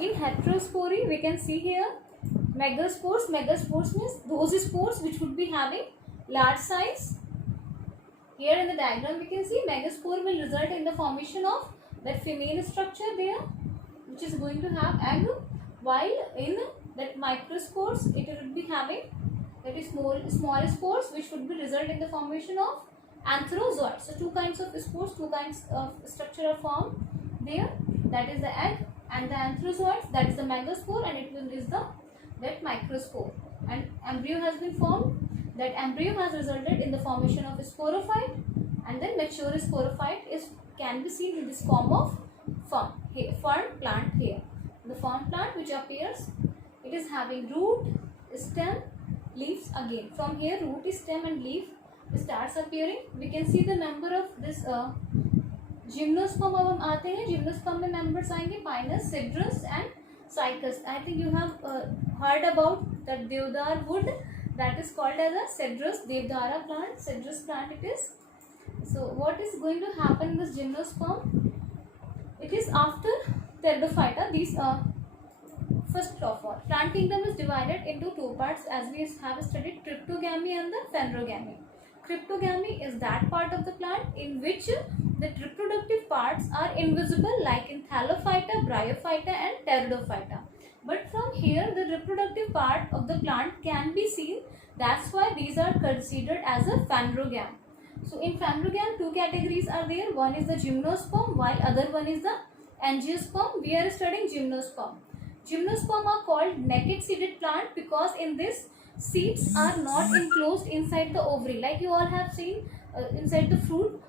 In heterospory, we can see here megaspores. Megaspores means those spores which would be having large size. Here in the diagram we can see megaspore will result in the formation of that female structure there, which is going to have egg, while in that microspores it would be having that is small spores which would be result in the formation of antherozoids. So two kinds of spores, two kinds of structure are formed there, that is the egg, and the antherozoids, that is the megaspore, and it is the that microspore. And embryo has been formed. That embryo has resulted in the formation of a sporophyte, and then mature sporophyte can be seen in this form of fern plant here. The fern plant which appears, it is having root, stem, leaves again. From here root, stem and leaf starts appearing. We can see the member of this gymnosperm. अब हम आते हैं gymnosperm में members आएंगे Pinus, Cedrus and Cycas. I think you have heard about that Deodar wood that is called as a Cedrus Devdara plant. Cedrus plant it is. So what is going to happen in this gymnosperm? It is after Pteridophyta. These first of all, plant kingdom is divided into two parts as we have studied, cryptogamy and the phanerogamy. Cryptogamy is that part of the plant in which the reproductive parts are invisible, like in Thallophyta, Bryophyta and Pteridophyta. But from here the reproductive part of the plant can be seen. That's why these are considered as a phanerogam. So in phanerogam two categories are there. One is the gymnosperm while other one is the angiosperm. We are studying gymnosperm. Gymnosperm are called naked seeded plant because in this seeds are not enclosed inside the ovary. Like you all have seen inside the fruit,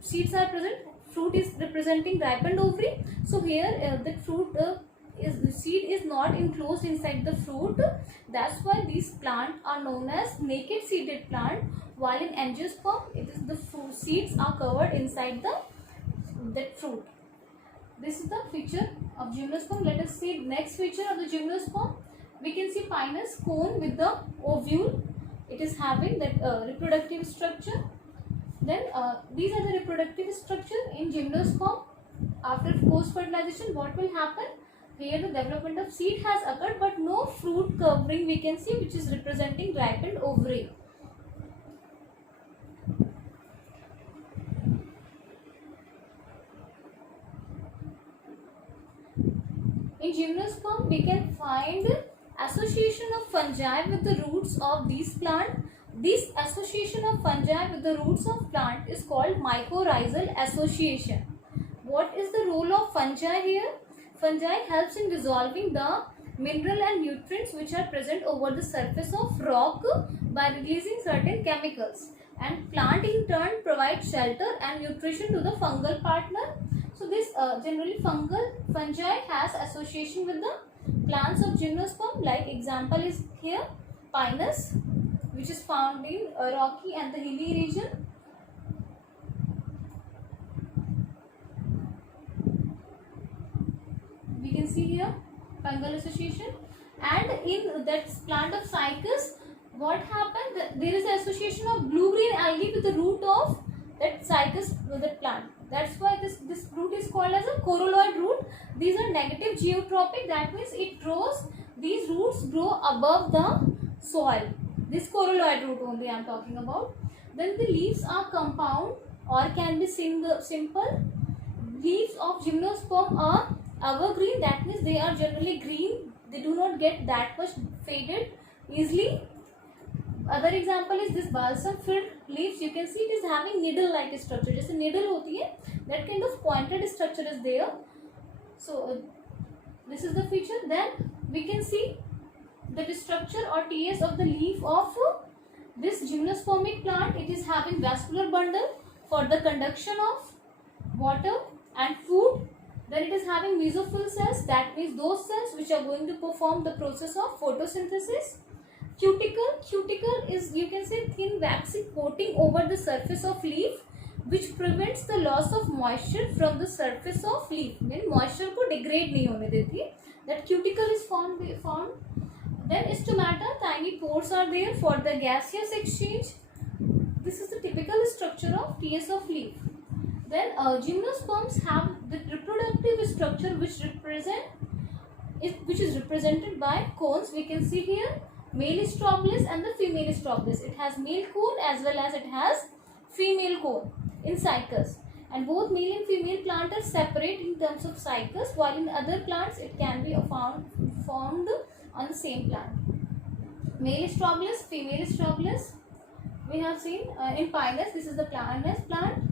seeds are present. Fruit is representing ripened ovary. So here the fruit the seed is not enclosed inside the fruit. That's why these plants are known as naked seeded plant. While in angiosperm, it is the seeds are covered inside that fruit. This is the feature of gymnosperm. Let us see next feature of the gymnosperm. We can see Pinus cone with the ovule. It is having that reproductive structure. Then these are the reproductive structure in gymnosperm. After post fertilization, what will happen? Here the development of seed has occurred, but no fruit covering we can see, which is representing ripened ovary. In gymnosperm, we can find association of fungi with the roots of these plants. This association of fungi with the roots of plant is called mycorrhizal association. What is the role of fungi here? Fungi helps in dissolving the mineral and nutrients which are present over the surface of rock by releasing certain chemicals. And plant in turn provides shelter and nutrition to the fungal partner. So this generally fungi has association with the plants of gymnosperm. Like example is here Pinus, which is found in rocky and the hilly region. We can see here fungal association. And in that plant of Cycas, what happened? There is an association of blue-green algae with the root of that Cycas with that plant. That's why this root is called as a coralloid root. These are negative geotropic. That means it grows. These roots grow above the soil. This coralloid root only I am talking about. Then the leaves are compound or can be simple. Leaves of gymnosperm are evergreen. That means they are generally green. They do not get that much faded easily. Other example is this balsam filled leaves. You can see it is having needle like structure. जैसे needle होती है, that kind of pointed structure is there. So this is the feature. Then we can see the structure or TS of the leaf of this gymnospermic plant. It is having vascular bundle for the conduction of water and food. Then it is having mesophyll cells. That means those cells which are going to perform the process of photosynthesis. Cuticle is, you can say, thin waxy coating over the surface of leaf which prevents the loss of moisture from the surface of leaf. Mean moisture को degrade नहीं होने देती. That cuticle is formed. Then stomata, tiny pores are there for the gaseous exchange. This is the typical structure of TS of leaf. Then gymnosperms have the reproductive structure which represent which is represented by cones. We can see here male strobilus and the female strobilus. It has male cone as well as it has female cone in cycas, and both male and female plant are separate in terms of cycas, while in other plants it can be formed on the same plant. Male strobilus, female strobilus. We have seen in Pinus, this is the Pinus plant.